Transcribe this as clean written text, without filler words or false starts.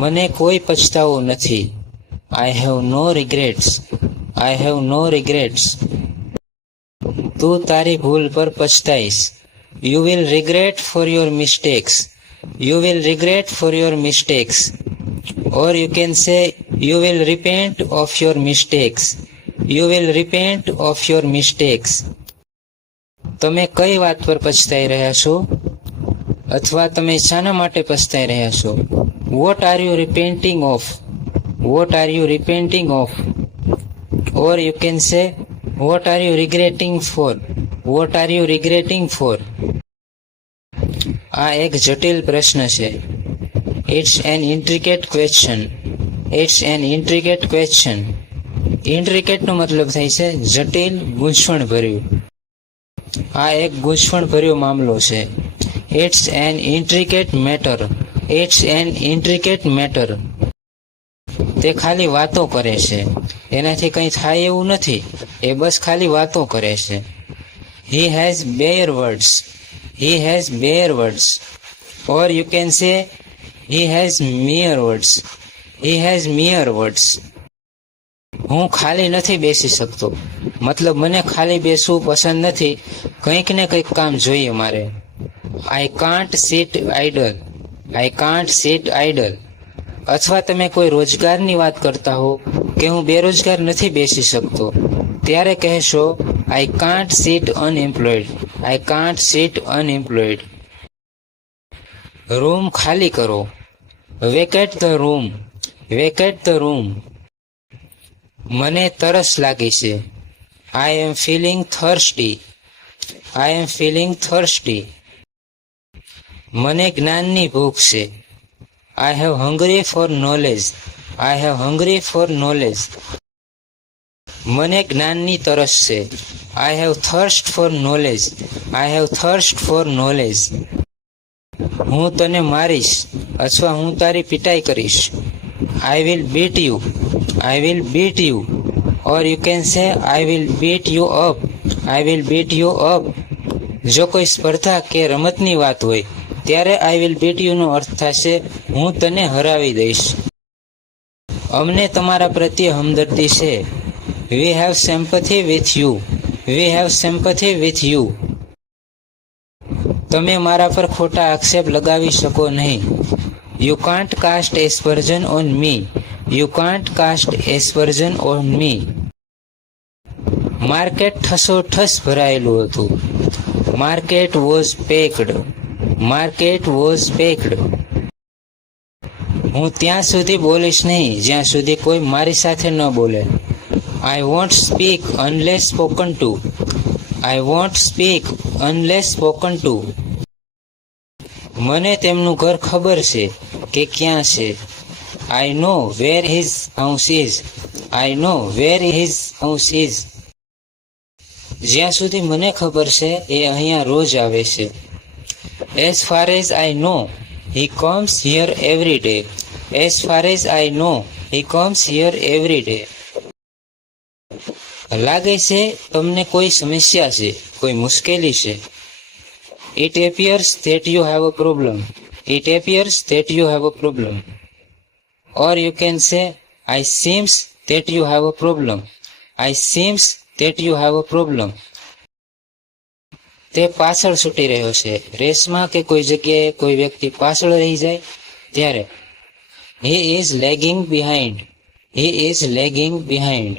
મને કોઈ પછતાવો નથી. I have no regrets. I have no regrets. તું તારી ભૂલ પર પછતાઈશ. You will regret for your mistakes. You will regret for your mistakes. Or you can say you will repent of your mistakes. You will repent of your mistakes. તમે કઈ વાત પર પછતાઈ રહ્યા છો? અથવા તમે શાના માટે પછતાઈ રહ્યા છો? What are you repenting of? What are you repenting of? Or you can say what are you regretting for? What are you regretting for? આ એક જટિલ પ્રશ્ન છે. It's an intricate question. It's an intricate question. ઇન્ટ્રિકેટનો મતલબ થાય છે જટિલ, ગૂંચવણભર્યું. આ એક ગૂંચવણભર્યો મામલો છે. It's an intricate matter. It's an intricate matter. તે ખાલી વાતો કરે છે. એનાથી કંઈ થાય એવું નથી. એ બસ ખાલી વાતો કરે છે. He has bare words. He has bare words. Or you can say he has mere words. He has mere words. હું ખાલી નથી બેસી શકતો. મતલબ મને ખાલી બેસવું પસંદ નથી. કંઈક ને કંઈક કામ જોઈએ મારે. I can't sit idle. I can't sit idle. અથવા તમે કોઈ રોજગારની વાત કરતા હો કે હું બેરોજગાર નથી બેસી શકતો, ત્યારે કહેશો I can't sit unemployed. I can't sit unemployed. Room ખાલી કરો. Vacate the room. Vacate the room. મને તરસ લાગી છે. I am feeling thirsty. I am feeling thirsty. મને જ્ઞાનની ભૂખ છે. I have hungry for knowledge. I have hungry for knowledge. મને જ્ઞાનની તરસ છે. I have thirst for knowledge. I have thirst for knowledge. હું તને મારીશ અથવા હું તારી પિટાઈ કરીશ. I will bit you. I will bit you. Or you can say I will bit you up. I will bit you up. જો કોઈ સ્પર્ધા કે રમતની વાત હોય ત્યારે આઈ વિલ બીટ યુનો અર્થ થશે હું તને હરાવી દઈશ. અમને તમારા પ્રત્યે હમદર્દી છે. We have sympathy with you. We have sympathy with you. તમે મારા પર ખોટા આક્ષેપ લગાવી શકો નહીં. You can't cast aspersion on me. You can't cast aspersion on me. Market ઠસોઠસ ભરાયેલું હતું. Market was packed. Market was packed. હું ત્યાં સુધી બોલીશ નહીં જ્યાં સુધી કોઈ મારી સાથે ન બોલે. I won't speak unless spoken to. I won't speak unless spoken to. મને તેમનું ઘર ખબર છે કે ક્યાં છે. I know where his house is. I know where his house is. જ્યાં સુધી મને ખબર છે એ અહીંયા રોજ આવે છે. As far as I know he comes here every day. As far as I know he comes here every day. લાગે છે તમને કોઈ સમસ્યા છે, કોઈ મુશ્કેલી છે. It appears that you have a problem. It appears that you have a problem. Or you can say I seems that you have a problem. I seems that you have a problem. તે પાછળ છૂટી રહ્યો છે. રેસમાં કે કોઈ જગ્યાએ કોઈ વ્યક્તિ પાછળ રહી જાય ત્યારે he is lagging behind. He is lagging behind.